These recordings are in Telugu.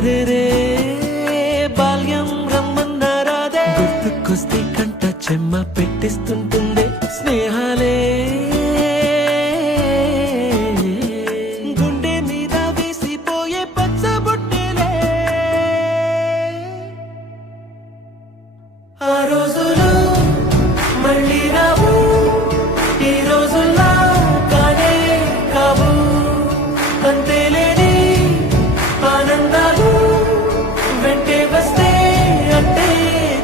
అరెరే బాల్యం రమ్మన్నారాదే గుర్తుకొస్తే కంట చెమ్మ పెట్టిస్తుంటుందే స్నేహాలే గుండె మీద వేసిపోయే పచ్చబొట్టెలే ఆ రోజులు మళ్ళీ రావు ఈ రోజుల్లా కానే కావు అంతేలేని ఆనందాలు వెంటే వస్తే అంటే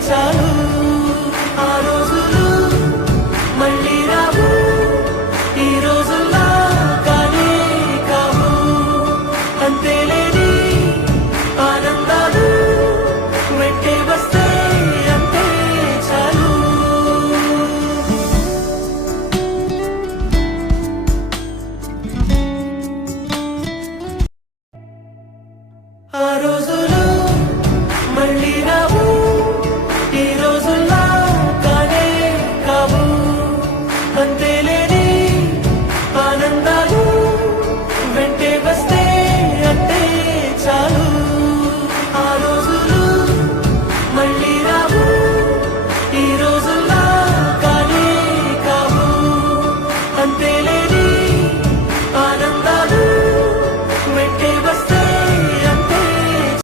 చాలు ఆ రోజులు మళ్ళీ రావు ఈ రోజుల్లా కానే కావు అంతేలేని ఆనందాలు వెంటే వస్తే అంటే చాలు ఆ